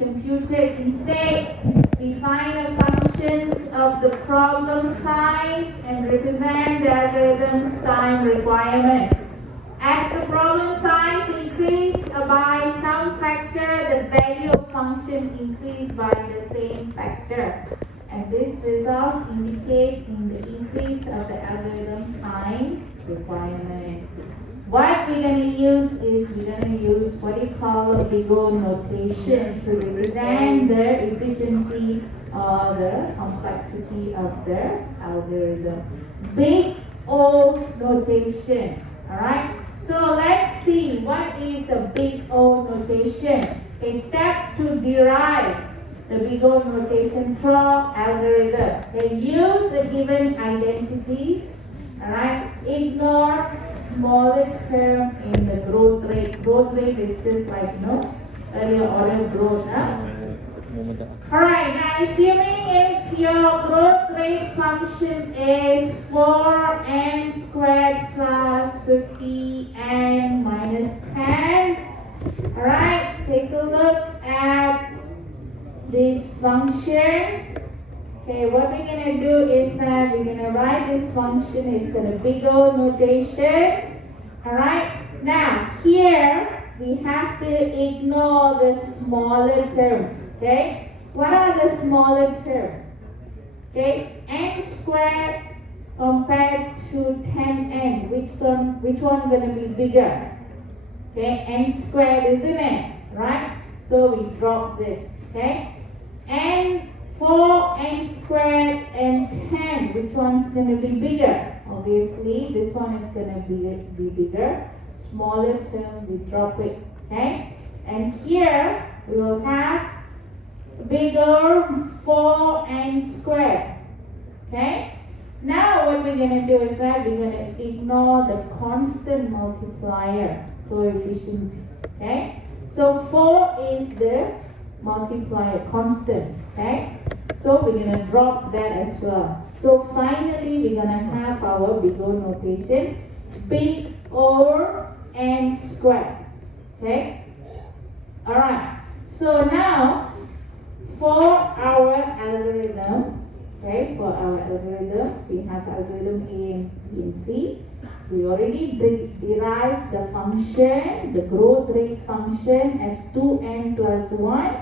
computed. Instead, we find the functions of the problem size and represent the algorithm's time requirement. As the problem size increase by some factor, the value of function increase by the same factor. And this result indicates in the increase of the algorithm time requirement. What we're going to use is we're going to use what you call a big O notation to represent the efficiency or the complexity of the algorithm. Big O notation. Alright? So let's see what is the big O notation. A step to derive the big O notation from algorithm. They use the given identities. Alright? Ignore smaller term in the growth rate. Growth rate is just like earlier order growth. Alright, now assuming if your growth rate function is 4n squared plus 50n minus 10. Alright, take a look at this function. Okay, what we're going to do is that we're going to write this function. It's in a big O notation. Alright, now here we have to ignore the smaller terms. Okay, what are the smaller terms? Okay, n squared compared to 10n. Which one going to be bigger? Okay, n squared, isn't it? Right? So we drop this. Okay, and 4n squared and 10, which one's going to be bigger? Obviously, this one is going to be bigger. Smaller term, we drop it. Okay, and here we will have bigger 4n squared. Okay, now what we're going to do is that we're going to ignore the constant multiplier coefficient. Okay, so 4 is the multiplier constant. Okay, so we're going to drop that as well. So finally we're going to have our big O notation, big O n squared. Okay, alright, so now for our algorithm, okay, we have algorithm A and B and C. We already derived the function, the growth rate function as 2n plus 1,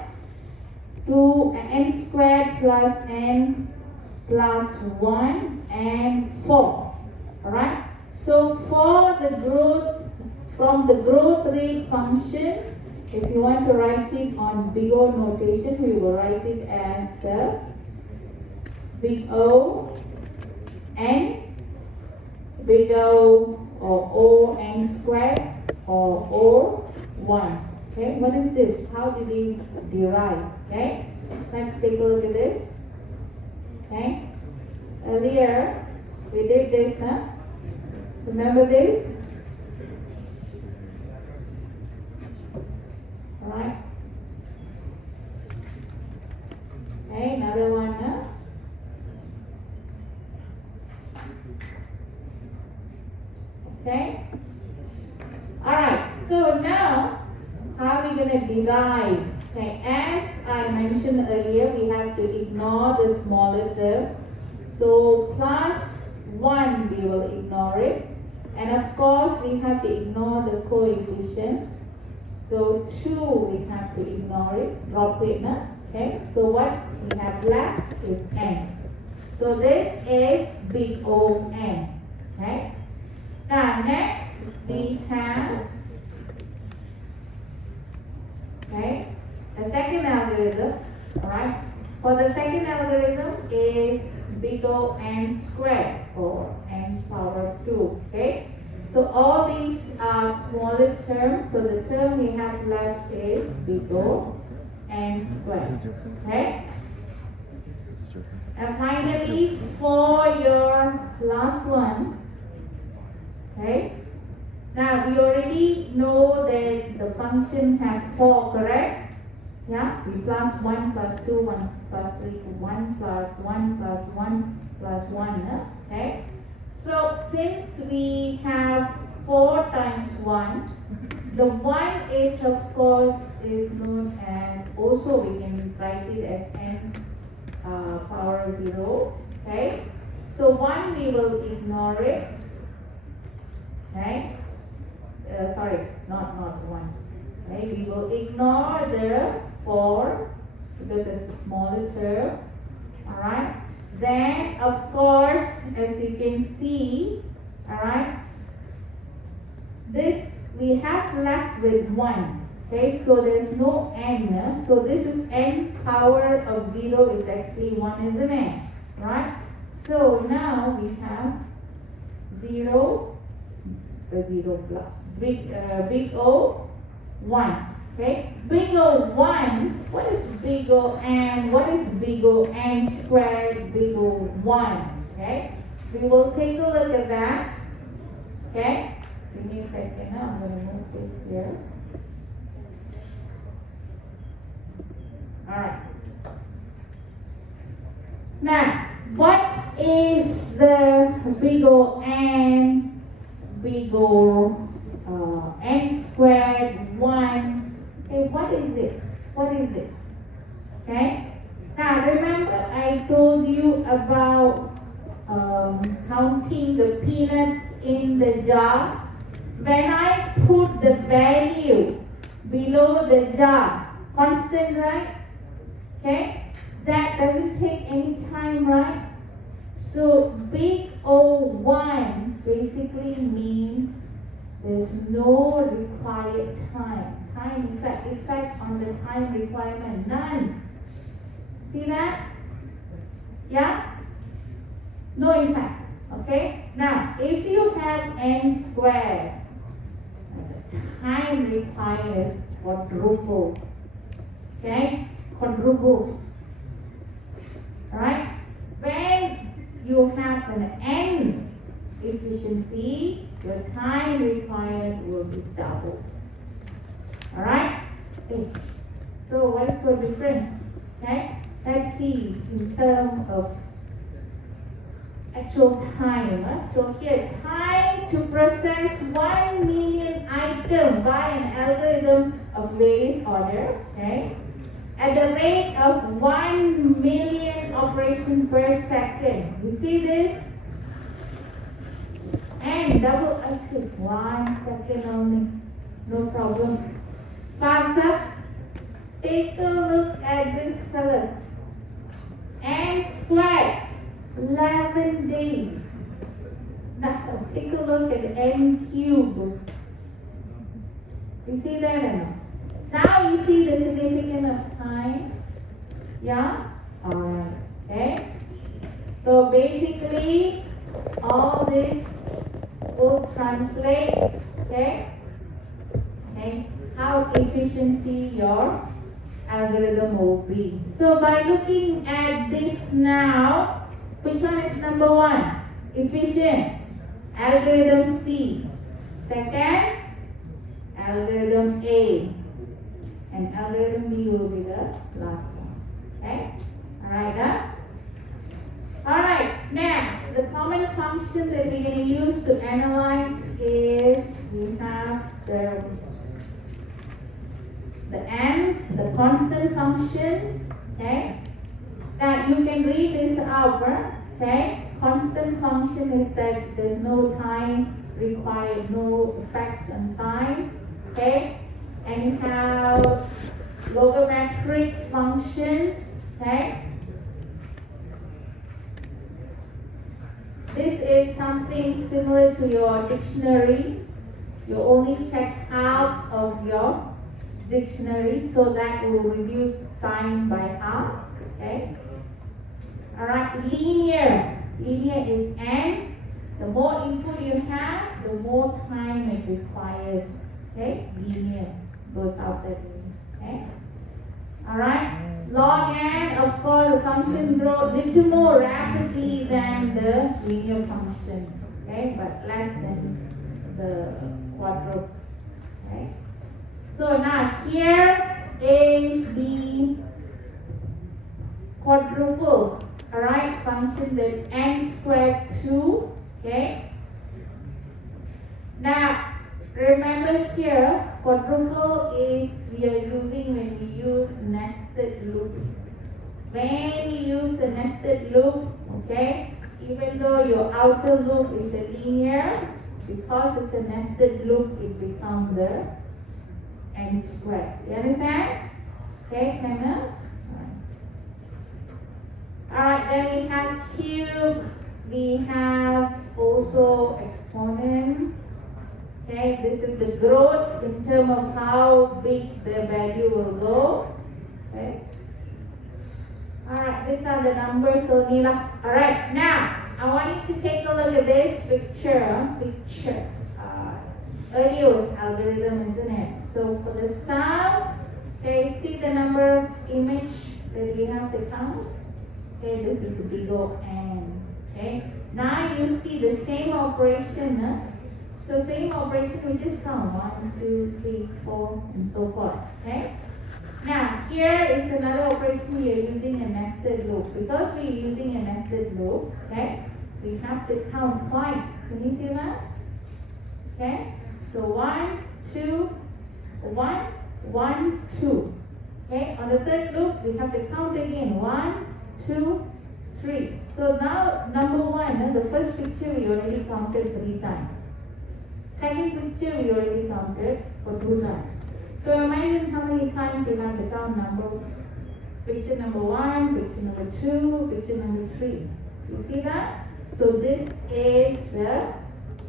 2n squared plus n plus 1 and 4. Alright, so for the growth, from the growth rate function, if you want to write it on big O notation, we will write it as big O n, big O or O n squared or O 1. Okay, what is this? How did we derive? Okay, let's take a look at this. Okay, earlier we did this, remember this? Alright. Okay, another one. Okay. Alright, so now how are we going to derive? Okay, as I mentioned earlier, we have to ignore the smaller term. So plus 1 we will ignore it. And of course we have to ignore the coefficients. So 2 we have to ignore it, drop it. Okay, so what we have left is n. So this is big O n. Okay. Now next we have, okay, the second algorithm. Alright. For the second algorithm is big O n squared or n power 2. Okay. So all these are smaller terms. So the term we have left is big O n squared. Okay. And finally, for your last one, okay. Now we already know that the function has 4, correct? Yeah. We plus 1 plus 2, 1 plus 3, 1 plus 1 plus 1 plus 1. So since we have 4 times 1, The 1/8 of course is known as, also we can write it as n power 0. Okay, so 1 we will ignore it. Okay, sorry, not 1. Okay, we will ignore the 4 because it's a smaller term. Alright, then of course, as you can see, alright, this we have left with 1. Okay, so there's no n. So this is n power of 0 is actually 1, isn't it? Right? So now we have 0, big O, 1. Okay, big O 1. What is big O and what is big O n squared, big O 1? Okay, we will take a look at that. Okay, give me a second. I'm going to move this here. Alright. Now, what is the big O n, big O n squared 1? Okay, what is it? What is it? Okay. Now, remember I told you about counting the peanuts in the jar. When I put the value below the jar, constant, right? Okay, that doesn't take any time, right? So big O1 basically means there's no required time. Time effect on the time requirement, none. See that? Yeah? No effect. Okay? Now, if you have n squared, the time required is quadruples. Okay? Quadruples. Alright? When you have an n efficiency, your time required will be doubled. Alright? Okay. So what is so different? Okay? Let's see in terms of actual time. So here, time to process 1 million items by an algorithm of various order. Okay? At the rate of 1 million operations per second. You see this? And double, I said 1 second only. No problem. Faster. Take a look at this color. N squared. 11 days. Now take a look at n cubed. You see that or not? Now you see the significance of time. Yeah? Alright. Okay? So basically, all this will translate, okay? And how efficiency your algorithm will be. So by looking at this now, which one is number 1? Efficient. Algorithm C. Second, algorithm A. And algorithm B will be the last one. Okay? Alright, Alright, now the common function that we're going to use to analyze is we have the n, the constant function. Okay? Now you can read this out, okay? Constant function is that there's no time required, no effects on time. Okay? And you have logarithmic functions. Okay? This is something similar to your dictionary. You only check half of your dictionary, so that will reduce time by half. Okay? Alright, linear. Linear is n. The more input you have, the more time it requires. Okay? Linear goes out that way. Okay? Alright? Log n, of course, the function grows little more rapidly than the linear function. Okay? But less than the quadruple. Okay? So now here is the quadruple. Alright, function that's n squared 2. Okay. Now remember here, nested loop. When you use the nested loop, okay, even though your outer loop is a linear, because it's a nested loop, it becomes the n squared. You understand? Okay, Kenneth? Alright, then we have cube, we have also exponent. Okay, this is the growth in terms of how big the value will go. Okay. Alright, these are the numbers only. Alright, now I want you to take a look at this picture. Earlier was algorithm, isn't it? So for the sum, okay, see the number of image that we have to count. Okay, this is a big O N. Okay, now you see the same operation. So same operation, we just count 1, 2, 3, 4, and so forth. Okay. Now here is another operation we are using a nested loop. Because we are using a nested loop, okay, we have to count twice. Can you see that? Okay. So 1, 2, 1, 1, 2. Okay. On the third loop, we have to count again. 1, 2, 3. So now number 1, the first picture we already counted 3 times. Second picture we already counted for 2 times. So imagine how many times you have to count picture number 1, picture number 2, picture number 3. You see that? So this is the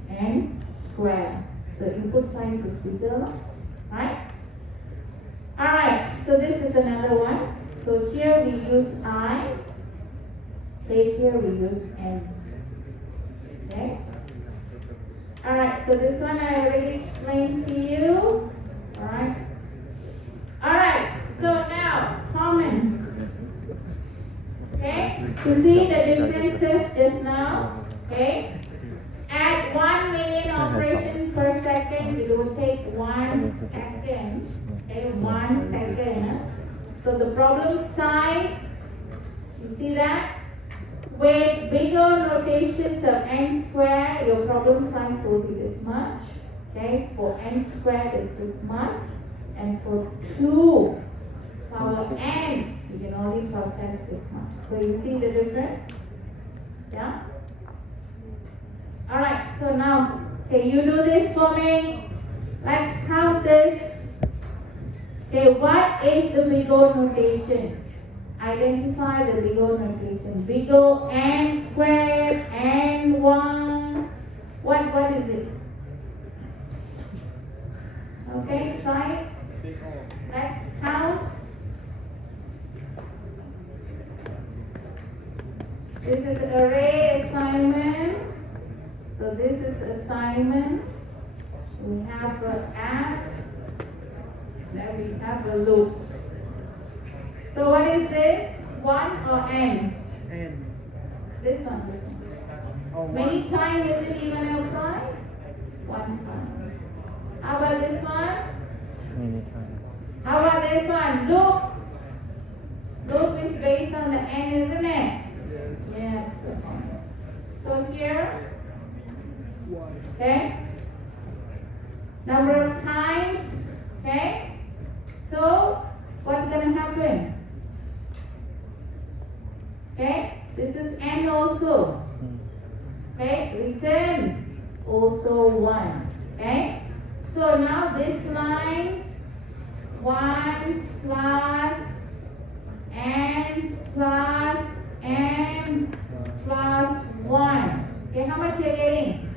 n square. So input size is bigger, right? Alright, so this is another one. So here we use I. Okay, here we use n. Okay. Alright, so this one I already explained to you. Alright. Alright, so now common. Okay, you see the differences just now. Okay. At 1 million operations per second, it will take 1 second. Okay, 1 second. So the problem size, you see that? With bigger notations of n squared, your problem size will be this much. Okay, for n squared is this much. And for 2 power n, you can only process this much. So you see the difference? Yeah? Alright, so now, okay, you do this for me. Let's count this. Okay, what is the big O notation? Identify the big O notation. Big O n squared, n1. What is it? Okay, try it. Let's count. This is array assignment. So this is assignment. We have an app. Then we have a loop. So what is this? 1 or n? N. This one. Oh, Many times is it even apply? 1 time. How about this one? Many times. How about this one? Loop. Loop is based on the n, isn't it? Yes. So here, okay. Number of times, okay. So what's gonna happen? Okay, this is n also. Okay, return also 1. Okay, so now this line 1 plus n plus n plus 1. Okay, how much you're getting?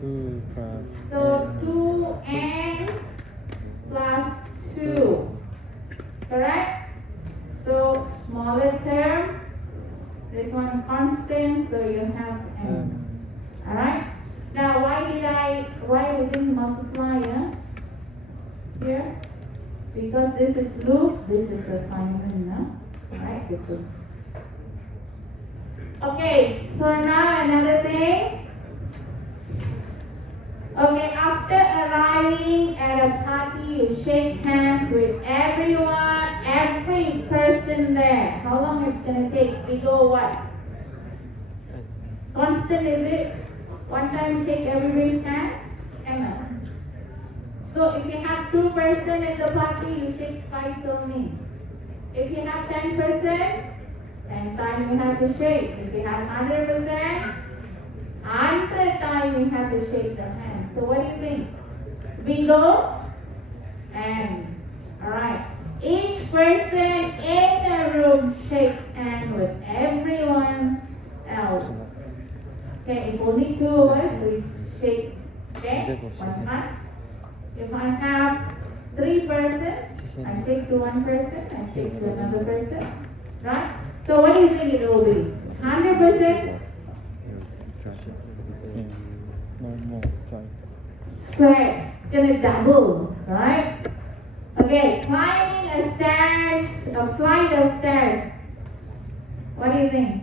2 plus. So 2n plus 2. Correct? So smaller term. This one constant, so you have n. Alright? Now why we didn't multiply here? Because this is loop, this is assignment, no? Alright, good. Okay, so now another thing. Okay, after arriving at a party, you shake hands with everyone, every person there. How long it's gonna take? We go what? Constant is it? One time shake everybody's hand? Emma. So if you have 2 persons in the party, you shake twice only. If If you have 10%, 10 times you have to shake. If you have 100%, 100 times you have to shake the hand. So what do you think? We go and alright. Each person in the room shakes hands with everyone else. Okay, if only two of us, we shake. Okay, one hand. If I have 3 persons, I shake to one person, I shake to another person. Right? So what do you think it will be? 100%? Normal try. Square. It's gonna double, right? Okay, climbing a flight of stairs. What do you think?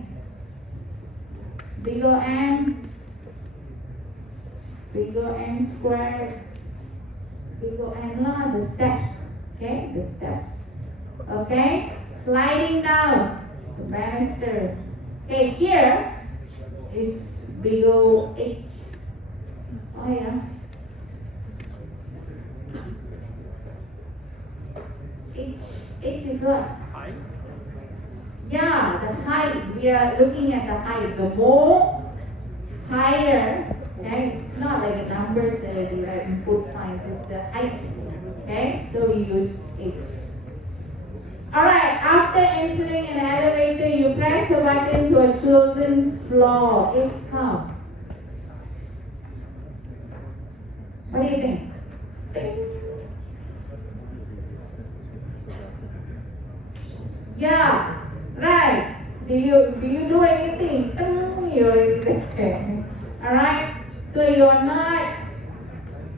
Big O N squared. Big O N lah, the steps. Okay, the steps. Okay, sliding down the banister. Okay, here is big O H. Oh yeah. H is what? Height? Yeah, the height. We are looking at the height. The more higher, okay? It's not like the numbers that you write in both signs. It's the height. Okay? So we use H. Alright, after entering an elevator, you press the button to a chosen floor. It comes. What do you think? Yeah, right. Do you do anything? You're already there. Alright? So you're not,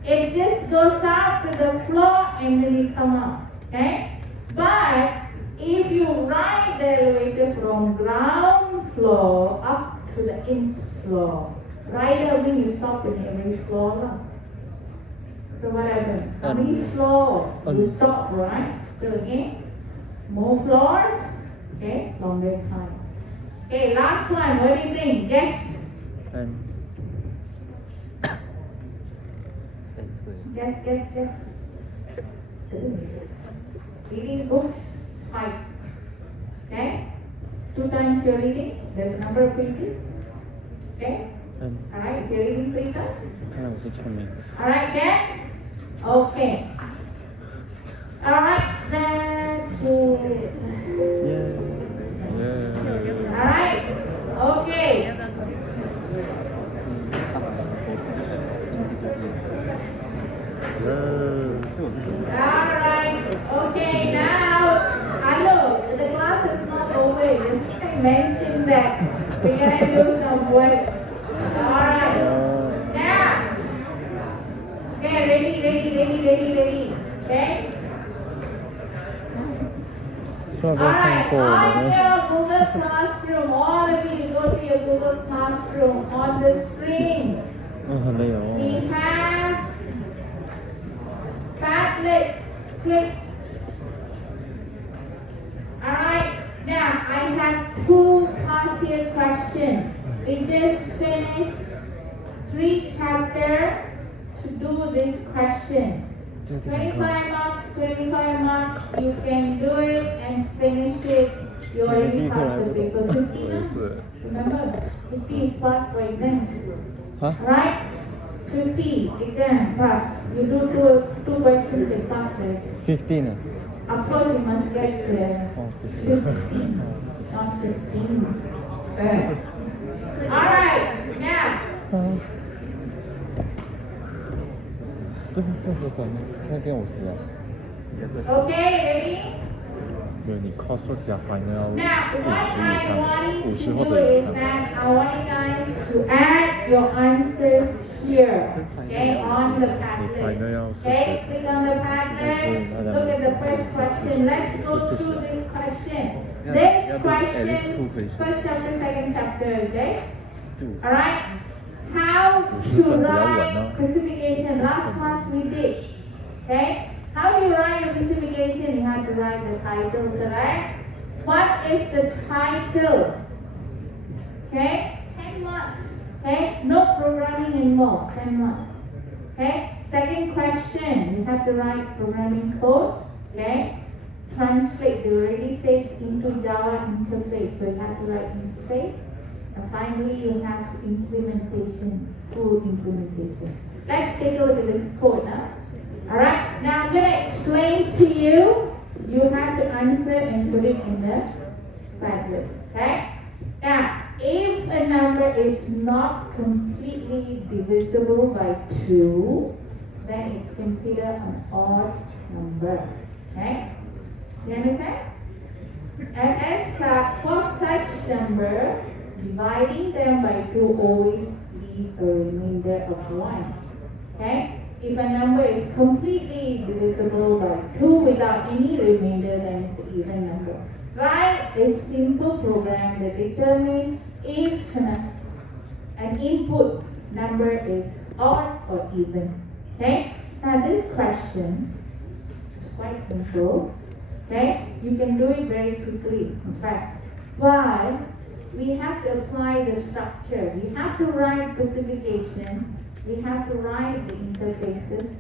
it just goes up to the floor and then you come up. Okay? But if you ride the elevator from ground floor up to the nth floor, rider means you stop in every floor. Lah. So what happens? How many floors? You stop, right? So again, more floors, okay, longer time. Okay, last one, what do you think? Guess. And Guess. Reading books twice. Okay? 2 times you're reading, there's a number of pages. Okay? Alright, if you're reading 3 times. 看来我是聪明的。 Alright, then? Okay. Alright, that's it. Alright, okay. Alright, okay, now, hello, the class is not over. You can mention that we're gonna do some work. Alright, now, okay, ready, okay? Alright, on your Google Classroom, all of you go to your Google Classroom. On the screen, 很累哦。 we have Padlet. Click. Alright, now I have 2 past year questions. We just finished 3 chapters to do this question. 25 marks, 25 marks, you can do it and finish it. You already passed the paper. 50 now? Remember, 50 is passed for exams. Huh? Right? 50 exam pass. You do two questions and pass it. 15 Of course, you must get 15, not 15. Alright, now. 不是40分，现在变50啊。 Okay, ready? 没有，你 course 或加 final 要 Now, what 50 以 I 上 want you ，50 to 或 do 者以 is 上。 that I want you guys to add your answers here, okay, on the Padlet. Okay, click on the Padlet, look at the first question. Let's go through this question. This question, first chapter, second chapter, okay? Alright? How to write classification. Last class we did. Okay? How do you write a classification? You have to write the title, correct? What is the title? Okay? 10 marks. Okay? No programming involved. 10 marks. Okay? Second question. You have to write programming code. Okay? translate the already says into Java interface. So you have to write interface. And finally, you have implementation, full implementation. Let's take a look at this code now. Alright, now I'm going to explain to you. You have to answer and put it in the Padlet. Okay? Now, if a number is not completely divisible by 2, then it's considered an odd number. Okay? You understand? And as for such number, dividing them by 2 always leaves a remainder of 1. Okay? If a number is completely divisible by 2 without any remainder, then it's an even number. Write a simple program that determines if an input number is odd or even. Okay? Now this question is quite simple. Okay? You can do it very quickly, in fact. But we have to apply the structure. We have to write specification. We have to write the interfaces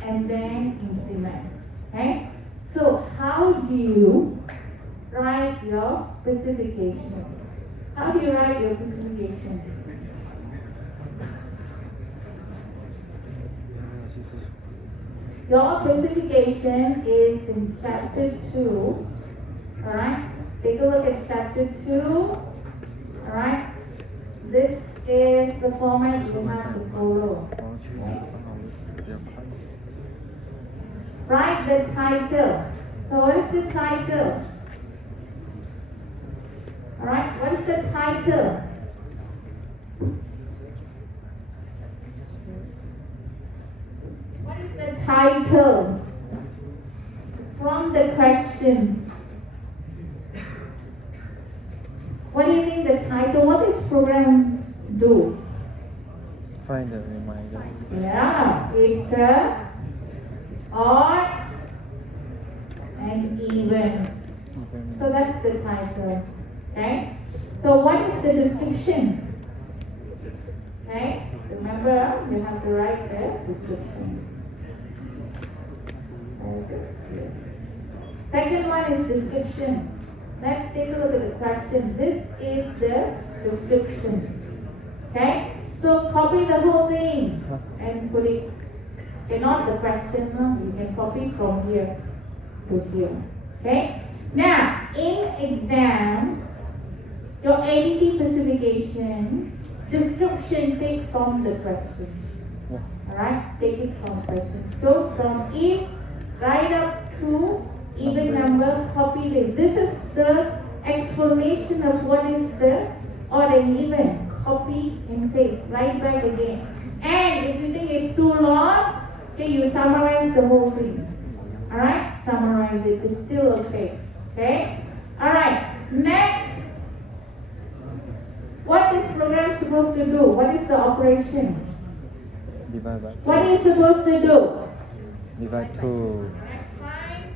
and then implement. Okay? So how do you write your specification? How do you write your specification? Your specification is in chapter 2. Alright? Take a look at chapter 2. Alright? This is the format you have to follow. Okay? Write the title. So what is the title? Alright, what is the title? What is the title from the questions? What do you think the title? What does program do? Find the reminder. Yeah, it's a odd and even. So that's the title. Okay? So what is the description? Okay? Remember, you have to write the description. Second one is description. Let's take a look at the question. This is the description. Okay? So copy the whole thing and put it. Okay, not the question. No? You can copy from here to here. Okay? Now, in exam, your ADT specification, description, take from the question. Alright? Take it from question. So from if right up to even number, copy this. This is the explanation of what is the odd and even. Copy and paste. Write back again. And if you think it's too long, okay, you summarize the whole thing. Alright? Summarize it. It's still okay. Okay? Alright. Next. What is program supposed to do? What is the operation? Divide by 2. What are you supposed to do? Divide 2. Find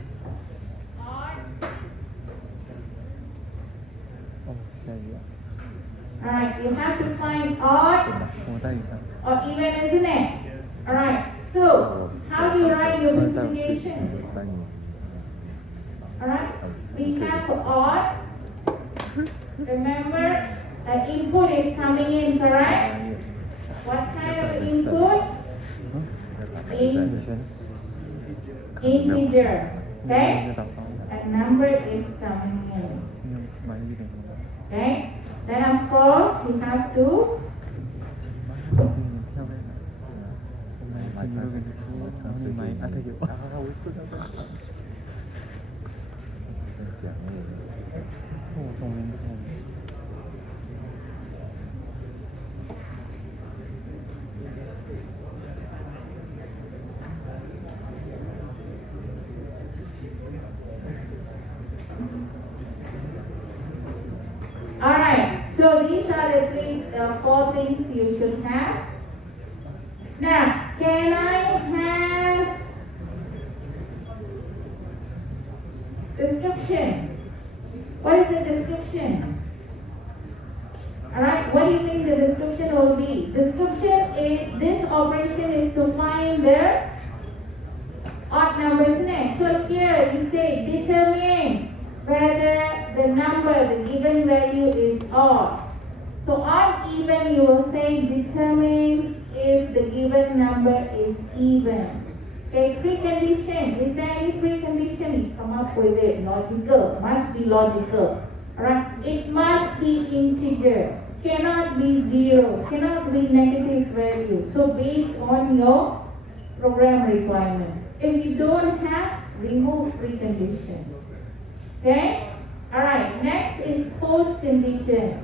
odd. Oh, yeah. Alright, you have to find odd or even, isn't it? Alright, so how do you write your specification? Alright, we have odd. Remember, input is coming in, correct? What kind of input? Integer. Okay? A number is coming in. Okay? Then of course you have to Alright, so these are the four things you should have. Now, can I have description? What is the description? Alright, what do you think the description will be? Description is, this operation is to find the odd numbers, isn't it? So here you say determine whether the number, the given value is odd. So odd even, you will say determine if the given number is even. Okay, precondition. Is there any precondition? You come up with it. Logical. Must be logical. Alright. It must be integer. Cannot be zero. Cannot be negative value. So based on your program requirement. If you don't have, remove precondition. Okay? Alright. Next is post condition.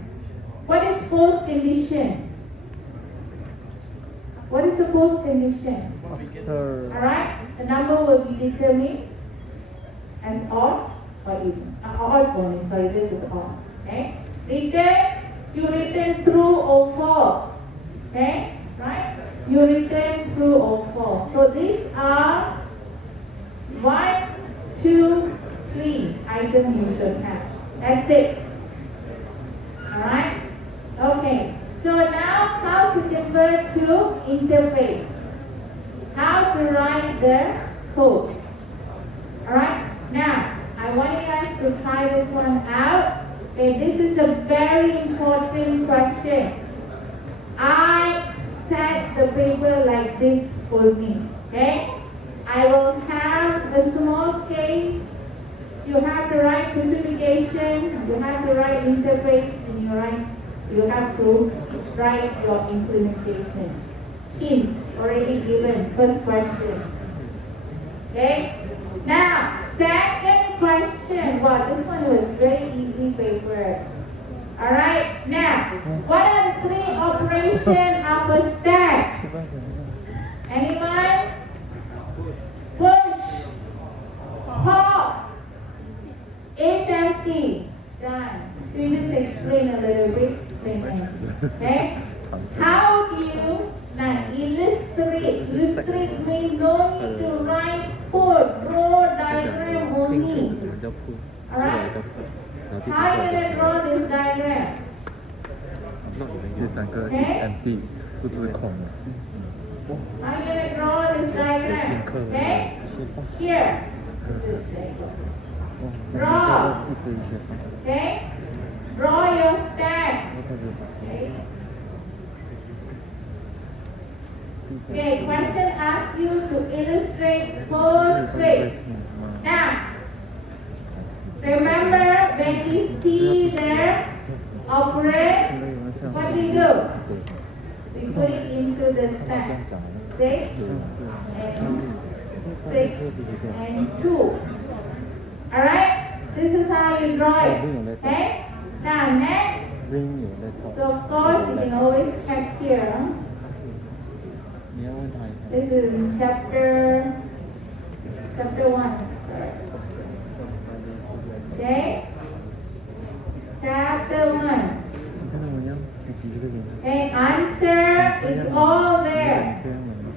What is post condition? What is the post condition? After Alright, the number will be determined as odd or even. Odd only, sorry, this is odd. Okay? You return true or false. Okay? Right? You return true or false. So these are 1, 2, 3 items you should have. That's it. Alright? Okay. So now how to convert to interface. How to write the code. Alright, now I want you guys to try this one out. Okay, this is a very important question. I set the paper like this for me. Okay, I will have a small case. You have to write specification, you have to write interface, and you have to write your implementation. Hint already given, first question. Okay? Now, second question. Wow, this one was very easy paper. Alright, now, what are the 3 operations of a stack? Anyone? Push, pop, is empty. Done. You just explain a little bit. Okay? How do you now illustrate? Illustrate means no need to write code, draw diagram 进去 only. 我们叫 push， 出 Alright? 来叫 push， 然后第 How you gonna draw this diagram? 三个 Okay? empty 是不是空的？ How you gonna draw this diagram? Okay? Here. 哇，现在叫做不止一些方。 Okay? Draw your stack. 我开始把 Okay? Okay, question asks you to illustrate postfix. Now, remember when we see there operate, what we do? We put it into the stack. 6 and 2. Alright? This is how you draw it. Okay? Now next, ，ring 有在套。 so of course you can always check here. 你要问他一下。 This is in chapter 1. Okay? Chapter 1. 你看到我一样，我几个人。 Okay, answer is all there. 这样的吗？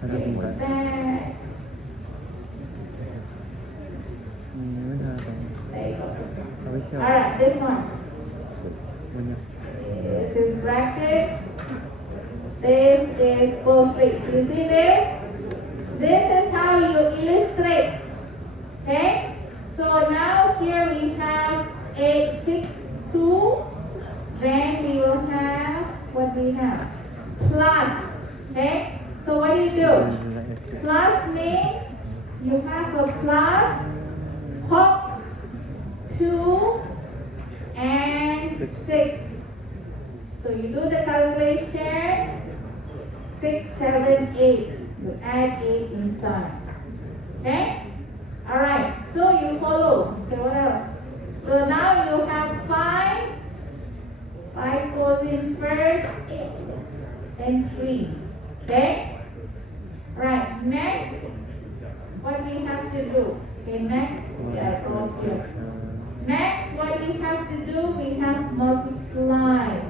他就明白。 Back. 你问他等。 There you go. 他会笑。 Alright, this one. 问他。 This is bracket. This is perfect. You see this? This is how you illustrate. Okay? So now here we have 8, 6, 2. Then we will have what we have? Plus. Okay? So what do you do? Plus means you have a plus, pop, 2, and 6. So you do the calculation. 6, 7, 8. You add 8 inside. Okay? Alright, so you follow. Okay, what else? So now you have 5. 5 goes in first, then 3. Okay? Alright, next, what we have to do? Okay, next, we are all here. Next, what we have to do, we have multiply.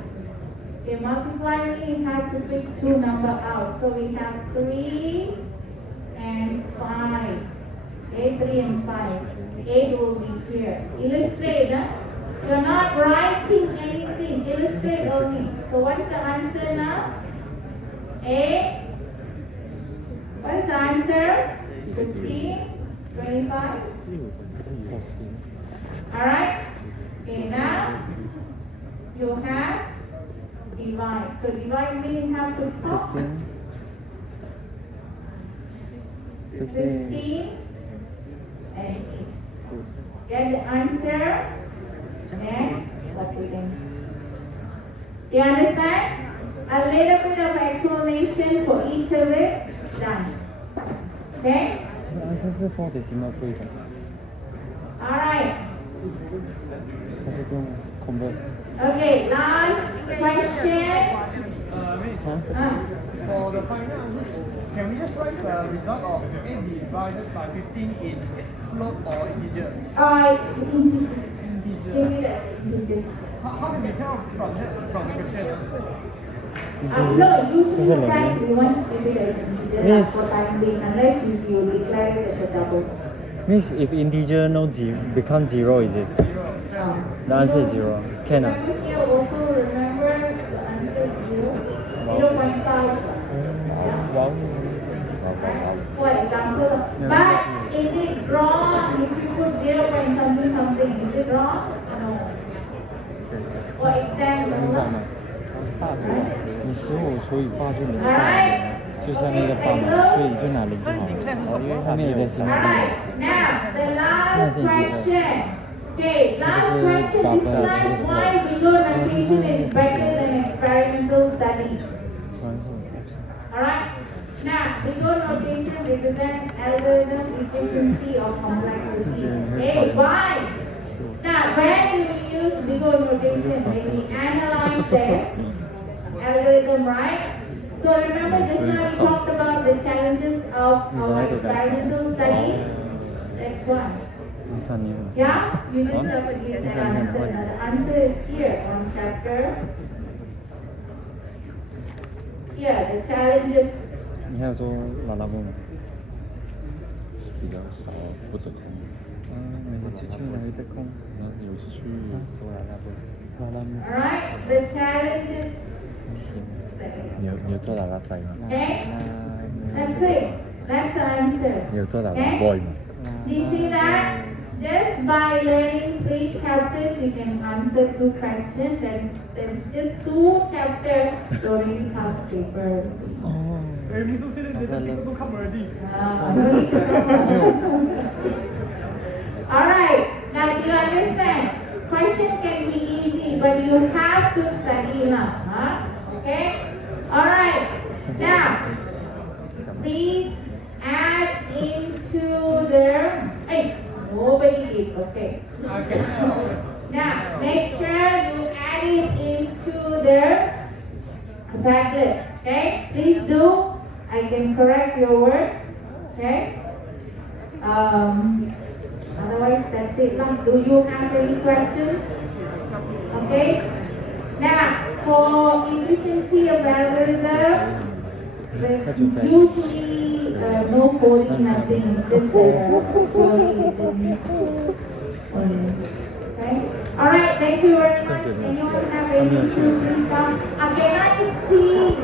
Okay, multiply means we have to pick 2 numbers out. So we have 3 and 5. Okay, 3 and 5. 8 will be here. Illustrate, huh? You're not writing anything. Illustrate only. So what is the answer now? 8. What is the answer? 15, 25. Alright? Okay, now you have divide. So divide means you have to top 15 and 8. Get the answer and copy them. You understand? A little bit of explanation for each of it. Done. Okay? 那 answer 是 4 decimal place 啊 Alright. 它是用 convert Okay, last question. For the final answer, can we just write the result of 8 divided by 15 in float or integer? Integer. Integer. Give me the integer. How can we tell from the question? No, usually time we want to give it as integer Yes. for time being unless if you declare it as a double. means if integer no become 0 is it? The answer is 0 can ah? Remember here also remember the answer is 0. 0.5. Wow. For example, but is it wrong if you put 0 point something something? Is it wrong? No. For 明白 example, 吗？你15除以8就0大了，就像那个8嘛，所以就拿0就好了。因为后面有点小 alright. Now the last question. Okay, last question. This time, why bigger notation is better than experimental study? Alright. Now, bigger notation represents algorithm efficiency or complexity. Okay, why? Now, when do we use bigger notation? When we analyze the algorithm, right? So remember just now we talked about the challenges of our experimental study. That's one. 3年了。 Yeah, you just have to give that answer. Now the answer is here on chapter. Here, the challenges. 你还有做拉拉布吗？比较少，不得空。每天出去哪里得空？那有时去做拉拉布。拉拉布。 Alright, the challenges. 你行吗？你有做拉拉仔吗？ Okay, that's it. That's the answer. 你有做拉拉 Okay? boy 吗？ Do you see that? Just by learning 3 chapters, you can answer 2 questions. There's just 2 chapters you already pass paper. 哦。 Hey, Miss Lu said that the people don't come already. No need to come. Alright, now do you understand? Question can be easy, but you have to study enough. Okay? Alright, now please add into their. Hey, nobody did. Okay. Now make sure you add it into their Padlet. Okay? Please do. I can correct your work. Okay? Otherwise, that's it. Now, do you have any questions? Okay? Now, for efficiency of algorithm, usually no coding, nothing. It's just theory written. Okay? Alright, thank you very much. Anyone have any issues? Please come. Can I see